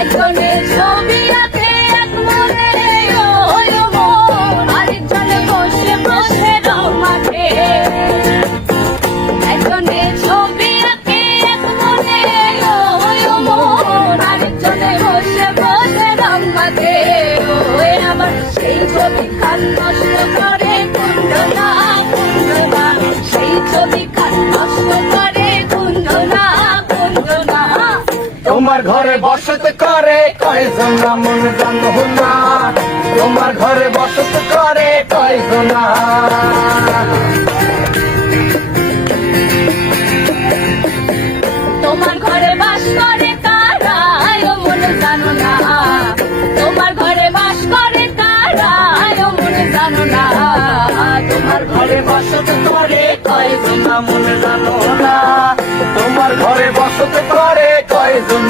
একজনের ছবি আঁকে এক মনে ওই মন, আরেকজনে বসে বসে রং মাখে। একজনের ছবি আঁকে এক মনে ওই মন, আরেকজনে বসে বসে রং মাখে। ওই আমার সেই ছবি খান নষ্ট করে কুঞ্জনা, কুঞ্জনা, সেই ছবি খান নষ্ট করে কুঞ্জনা, কুঞ্জনা। তোমার ঘরে বসত করে কয়জন মন জানো না, তোমার ঘরে বসত করে কয়জন। তোমার ঘরে বাস করে কারা ও মন জানো না, তোমার ঘরে বাস করে কারা ও মন জানো না। তোমার ঘরে বসত করে কয়জন মন জানো না, তোমার ঘরে বসত করে কয়জন।